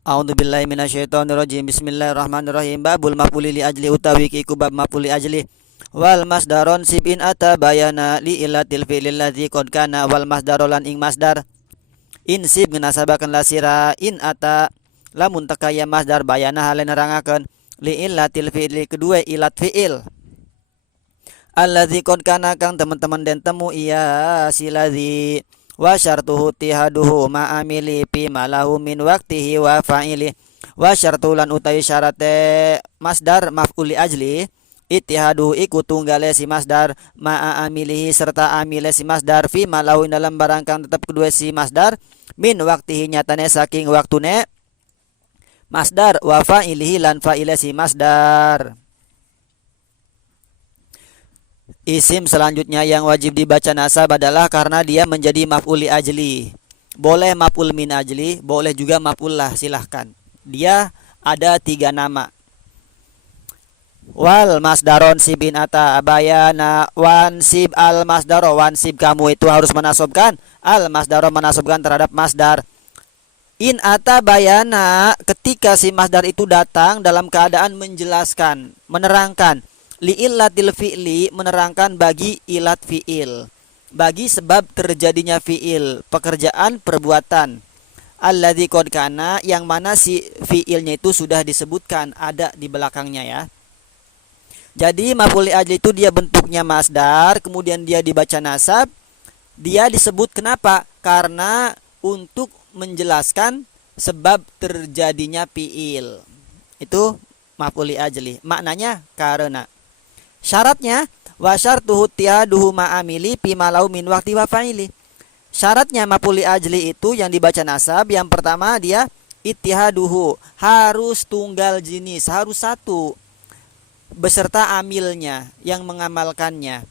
A'udzubillahi minasyaitonirrajim. Bismillahirrahmanirrahim. Babul maf'uli li ajli utawi ki kubab maf'uli ajli. Wal masdaron sibin ata bayana li ilatil fi'lil ladzi qad kana wal masdarolan ing masdar in sib nganasabakeun lasira in ata lamun takaya masdar bayana hale nerangakeun li ilatil fi'li kedua ilat fi'il alladzi qad kana kang teman-teman den temu iya si ladzi wa syartuhu tihaduhu ma'amili fi malahu min waqtihi wa fa'ili wa syartulan utawi syarate masdar maf'uli ajli ittihadu iku tunggale si masdar ma'a amilihi serta amile si masdar fi malahu dalam barang kang tetap kedua si masdar min waqtihi nyatane saking waktune masdar wa fa'ilihi lan fa'ile si masdar. Isim selanjutnya yang wajib dibaca nasab adalah karena dia menjadi maf'uli ajli. Boleh maf'ul min ajli, boleh juga maf'ul lah, silahkan. Dia ada 3 nama. Wal masdaron sibin ata bayana wansib al masdaro, wansib kamu itu harus menasobkan al masdaro, menasobkan terhadap masdar. In ata bayana, ketika si masdar itu datang dalam keadaan menjelaskan, menerangkan. Li illatil fi'li, menerangkan bagi ilat fi'il, bagi sebab terjadinya fi'il, pekerjaan, perbuatan. Alladzi qad kana, yang mana si fi'ilnya itu sudah disebutkan, ada di belakangnya ya. Jadi maf'ul ajli itu dia bentuknya masdar, kemudian dia dibaca nasab. Dia disebut kenapa? Karena untuk menjelaskan sebab terjadinya fi'il. Itu maf'ul ajli. Maknanya karena. Syaratnya wa syartuhu tihaduhu ma'amili fi malau min waqti wa fa'ili. Syaratnya maf'ul ajli itu yang dibaca nasab, yang pertama dia ittihaduhu, harus tunggal jenis, harus satu beserta amilnya yang mengamalkannya.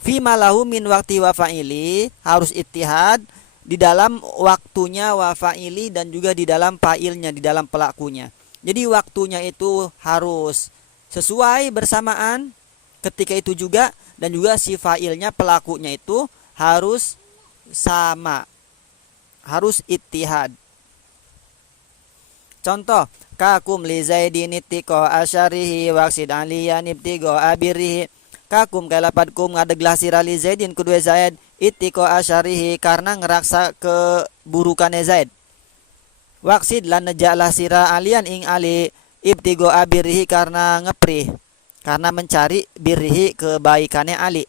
Fi malahu min waqti wa fa'ili, harus ittihad di dalam waktunya wa fa'ili dan juga di dalam fa'ilnya, di dalam pelakunya. Jadi waktunya itu harus sesuai bersamaan ketika itu juga, dan juga si fa'ilnya, pelakunya itu harus sama, harus ittihad. Contoh, kakum li zaidin ittiko asyarihi waqsid aliyan ibtigo abirihi. Kakum kalapadkum ngadeglah sira li zaidin kedua zaid ittiko asyarihi, karena ngeraksa keburukannya zaid. Waqsid lan nejaklah sira aliyan ing ali ibtigo abirihi, karena ngeprih, karena mencari birrihi, kebaikannya Ali.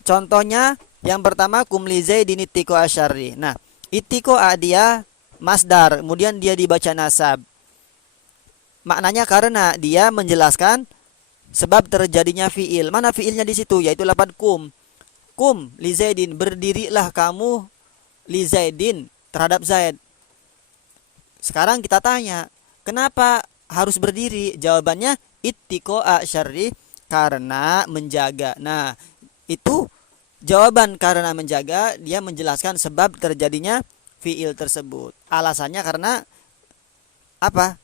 Contohnya yang pertama kumli zaidin ittiko asyari. Nah, ittiko dia masdar, kemudian dia dibaca nasab. Maknanya karena dia menjelaskan sebab terjadinya fiil. Mana fiilnya di situ? Yaitu lafaz kum. Kum li zaidin, berdirilah kamu li zaidin, terhadap Zaid. Sekarang kita tanya, kenapa harus berdiri? Jawabannya ittiko'a syarri, karena menjaga. Nah, itu jawaban karena menjaga, dia menjelaskan sebab terjadinya fiil tersebut. Alasannya karena apa?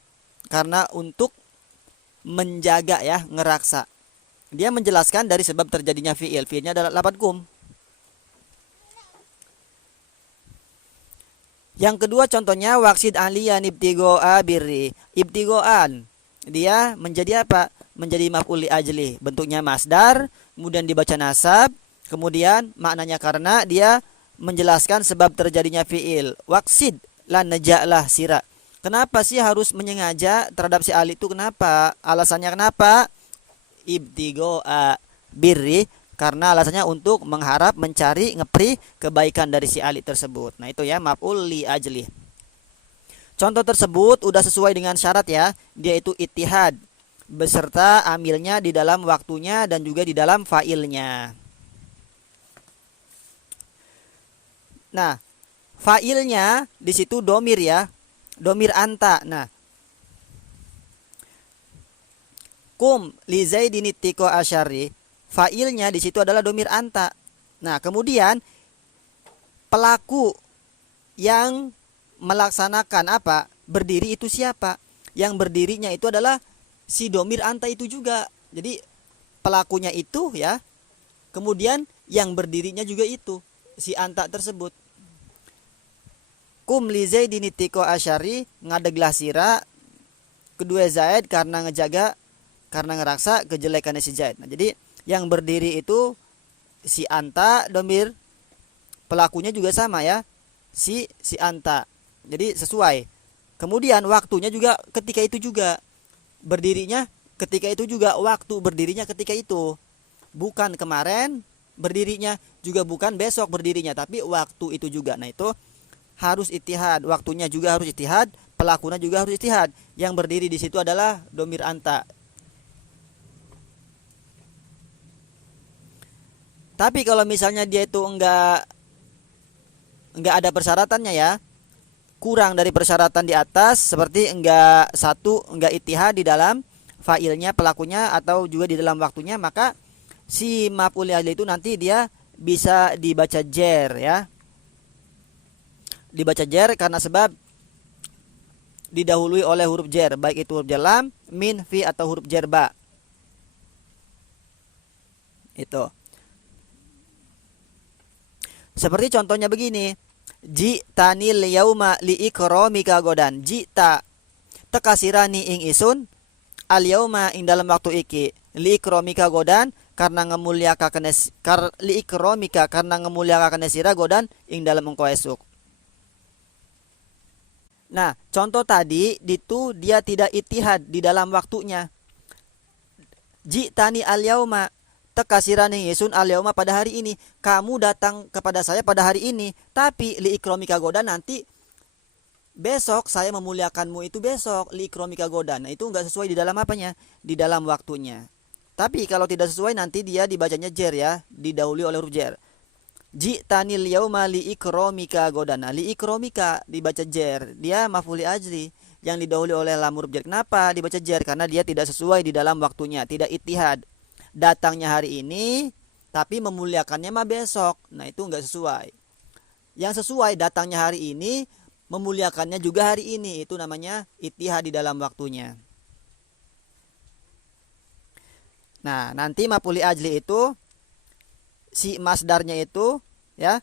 Karena untuk menjaga ya, ngeraksa. Dia menjelaskan dari sebab terjadinya fiil. Fiilnya adalah lafaz kum. Yang kedua contohnya waqsid aliyan ibtigo'a birri. Ibtigo'an, dia menjadi apa? Menjadi maf'ul ajli, bentuknya masdar, kemudian dibaca nasab, kemudian maknanya karena dia menjelaskan sebab terjadinya fi'il. Waqsid lan najaklah sira. Kenapa sih harus menyengaja terhadap si ali itu? Kenapa? Alasannya kenapa? Ibtigo'a birri, karena alasannya untuk mengharap, mencari, ngepri kebaikan dari si ali tersebut. Nah itu ya, maf'ul li ajli. Contoh tersebut udah sesuai dengan syarat ya, dia itu ittihad beserta amilnya di dalam waktunya dan juga di dalam fa'ilnya. Nah, fa'ilnya di situ domir ya, domir anta. Nah, kum li zaidin ittiko asyari, fa'ilnya di situ adalah domir anta. Nah, kemudian pelaku yang melaksanakan apa? Berdiri itu siapa? Yang berdirinya itu adalah si domir anta itu juga. Jadi pelakunya itu ya, kemudian yang berdirinya juga itu si anta tersebut. kum li zaidin tiko asyari ngadeglah sira kedua Zaid karena ngejaga, karena ngeraksa kejelekannya si Zaid. Nah, jadi yang berdiri itu si anta, domir pelakunya juga sama ya, si anta. Jadi sesuai. Kemudian waktunya juga ketika itu juga, berdirinya ketika itu juga, waktu berdirinya ketika itu, bukan kemarin berdirinya, juga bukan besok berdirinya, tapi waktu itu juga. Nah itu harus itihad, waktunya juga harus itihad, pelakunya juga harus itihad. Yang berdiri di situ adalah domir anta. Tapi kalau misalnya dia itu enggak ada persyaratannya ya, kurang dari persyaratan di atas, seperti enggak itihad di dalam fa'ilnya, pelakunya, atau juga di dalam waktunya, maka si maf'ul ajli itu nanti dia bisa dibaca jer ya. Dibaca jer karena sebab didahului oleh huruf jer, baik itu huruf jer lam, min, fi, atau huruf jer ba. Itu. Seperti contohnya begini. Ji'tanil yauma li ikramika godan. Ji'ta tekasirani ing isun al yauma ing dalam waktu iki li ikramika godan karena ngemuliakaken li ikramika karena ngemuliakaken sira godan ing dalam engkau esuk. Nah, contoh tadi itu dia tidak itihad di dalam waktunya. Ji'tani al yauma tekasirani isun al yauma pada hari ini, kamu datang kepada saya pada hari ini, tapi li ikramika godan nanti besok saya memuliakanmu itu besok, li ikramika godan. Nah, itu enggak sesuai di dalam apanya? Di dalam waktunya. Tapi kalau tidak sesuai nanti dia dibacanya jer ya, didahului oleh huruf jer. Ji'tanil yauma li ikramika godan. Nah, li ikramika dibaca jer, dia maf'ul ajli yang didahului oleh lam huruf jer. Kenapa dibaca jer? Karena dia tidak sesuai di dalam waktunya, tidak itihad. Datangnya hari ini tapi memuliakannya mah besok. Nah itu enggak sesuai. Yang sesuai datangnya hari ini, memuliakannya juga hari ini, itu namanya itihad di dalam waktunya. Nah nanti maf'ul ajli itu si masdarnya itu ya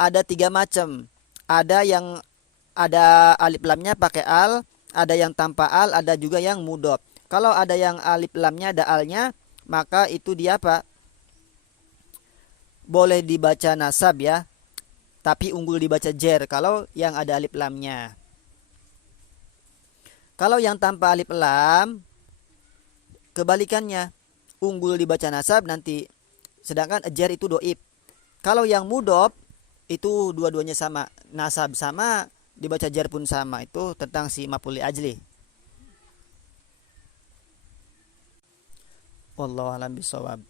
ada 3 macam. Ada yang ada alif lamnya pakai al, ada yang tanpa al, ada juga yang mudhof. Kalau ada yang alif lamnya ada alnya, maka itu dia apa? Boleh dibaca nasab ya, tapi unggul dibaca jer kalau yang ada alif lamnya. Kalau yang tanpa alif lam, kebalikannya, unggul dibaca nasab nanti, sedangkan jer itu doib. Kalau yang mudhof itu dua-duanya sama, nasab sama, dibaca jer pun sama. Itu tentang si maf'ul ajli. Wallahu a'lam bishawab.